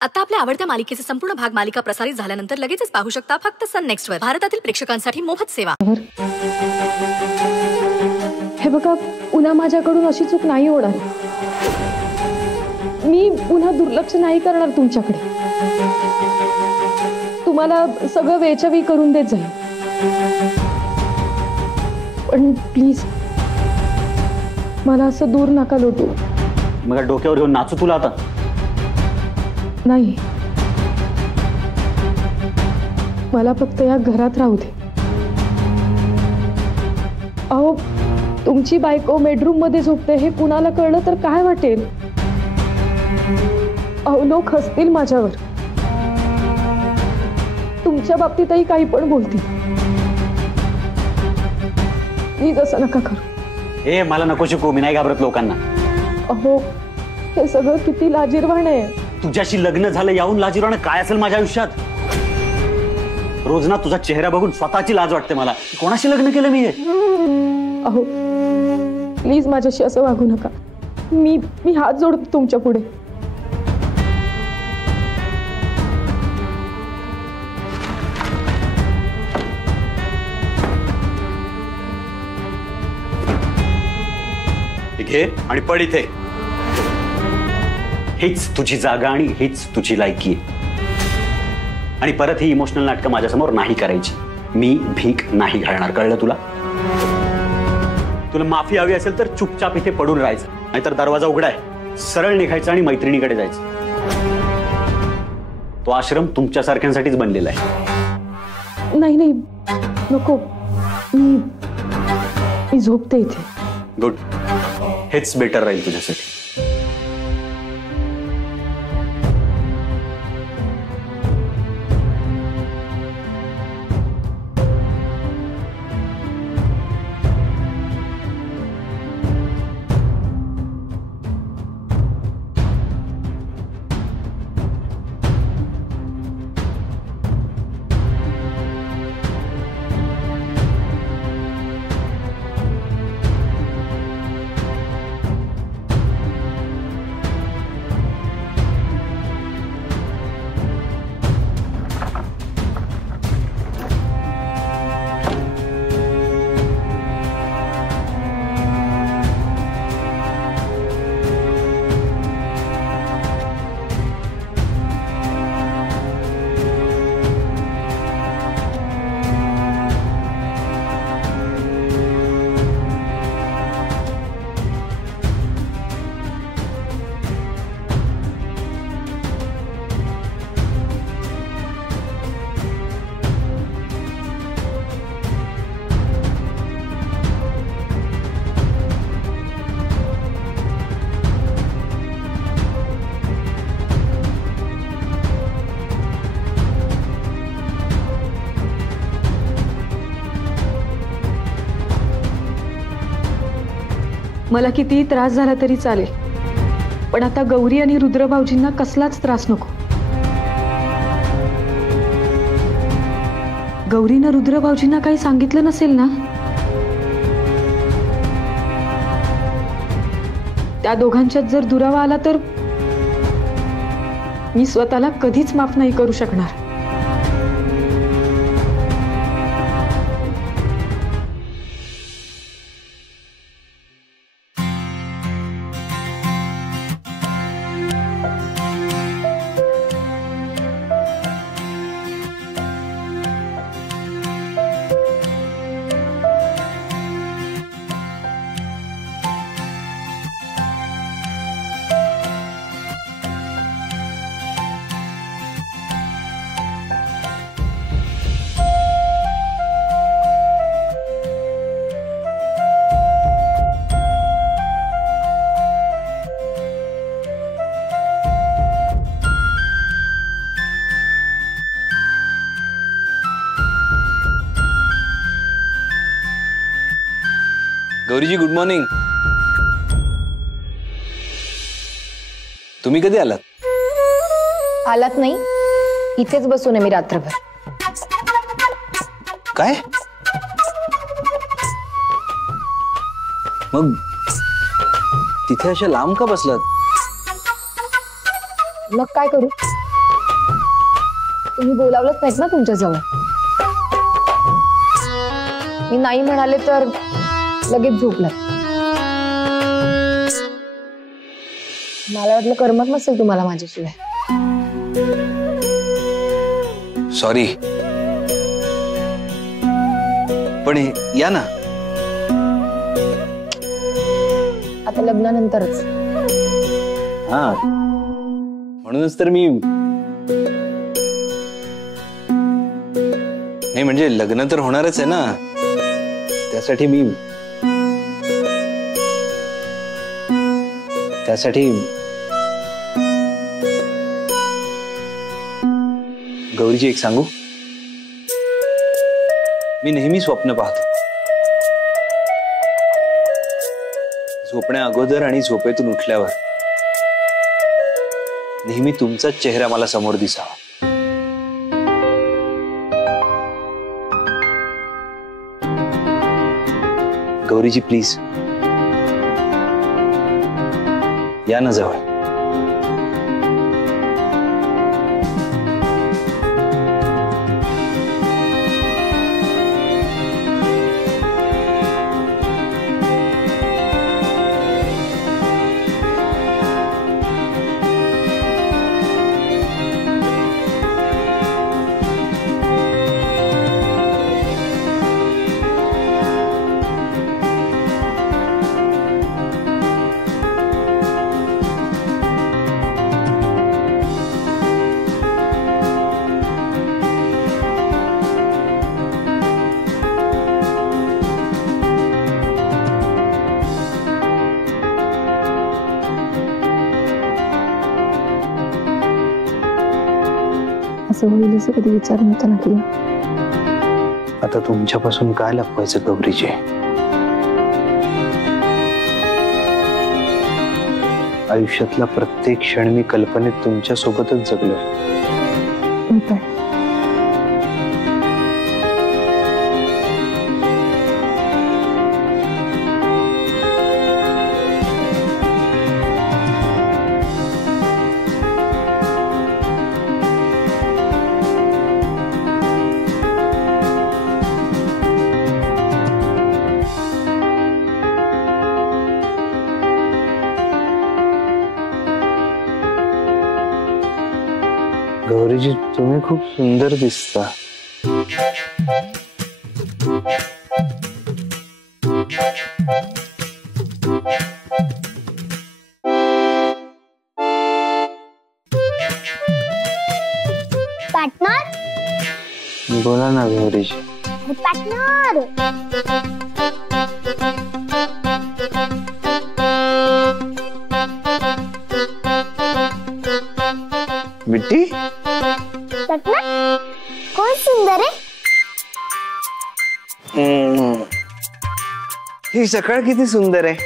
आता आपल्या आवडत्या मालिकेचे संपूर्ण भाग मालिका प्रसारित झाल्यानंतर लगेचच पाहू शकता फक्त सन नेक्स्ट वर. भारतातील प्रेक्षकांसाठी मोफत सेवा. हे बघा, पुन्हा माझ्याकडून अशी चूक नाही होणार. मी पुन्हा दुर्लक्ष नाही करणार तुमच्याकडे. तुम्हाला सगळं वेळच्या वेळी करून देत जाईल. पण प्लीज मला असं दूर नका लोटू. मग डोक्यावर घेऊन नाचू तुला आता? नाही, मला फक्त या घरात राहू दे. अहो, तुमची बायको बेडरूम मध्ये झोपते हे कुणाला कळलं तर काय वाटेल? अहो, लोक हसतील माझ्यावर. तुमच्या बाबतीतही काही पण बोलतील. प्लीज असं नका करू. ए, मला नको शिकू. मी नाही घाबरत लोकांना. अहो, हे सगळं किती लाजिरवाण आहे. तुझ्याशी लग्न झालं याहून लाजिरवाणं काय असेल माझ्या आयुष्यात? रोज ना तुझा चेहरा बघून स्वतःची लाज वाटते मला. कोणाशी लग्न केलं मी? अहो, प्लीज माझ्याशी असं वागू नका. मी हात जोडतो तुमच्या पुढे. घे आणि पड इथे. हीच तुझी जागा आणि हीच तुझी लायकी आहे. आणि परत ही इमोशनल नाटकं माझ्यासमोर नाही करायची. मी भीक नाही घालणार, कळलं तुला? तुला माफी हवी असेल तर चुपचाप इथे पडून राहायचं, नाहीतर दरवाजा उघडाय, सरळ निघायचं आणि मैत्रिणीकडे जायचं. तो आश्रम तुमच्यासारख्यांसाठीच बनलेला आहे. नाही नाही, नको. मी झोपते इथे. गुड. हेच बेटर राहील तुझ्यासाठी. मला किती त्रास झाला तरी चालेल, पण आता गौरी आणि रुद्रभाऊजींना कसलाच त्रास नको. गौरीनं रुद्रभाऊजींना काही सांगितलं नसेल ना? त्या दोघांच्यात जर दुरावा आला तर मी स्वतःला कधीच माफ नाही करू शकणार. Gauriji, good morning. तुम्ही कधी आलात? आलात नाही, इथेच बसून आहे मी रात्रभर. काय? मग तिथे अशा लांब का बसलात? मग काय करू? तुम्ही बोलावलंच नाहीत ना तुमच्याजवळ. मी नाही म्हणाले तर लगेच झोपलात. मला वाटलं करमत नसेल तुम्हाला माझ्याशिवाय. सॉरी, पण या ना. आता लग्नानंतरच. हा, म्हणूनच तर मी नाही, म्हणजे लग्न तर होणारच आहे ना, त्यासाठी गौरीजी एक सांगू, मी नेहमी स्वप्न पाहतो. झोपण्या अगोदर आणि झोपेतून उठल्यावर नेहमी तुमचाच चेहरा मला समोर दिसावा. गौरीजी प्लीज या ना जवळ. असं होईल असं कधी विचार नव्हता ना केला. आता तुमच्यापासून काय लपवायचं गौरीजी? आयुष्यातला प्रत्येक क्षण मी कल्पनेत तुमच्या सोबतच जगलोय. काय गौरीजी तुम्ही खूप सुंदर दिसता. पार्टनर बोला ना गौरीजी. पार्टनर बिट्टी, पार्टनर कौन सुंदर है? ही सकाळ किती सुंदर आहे.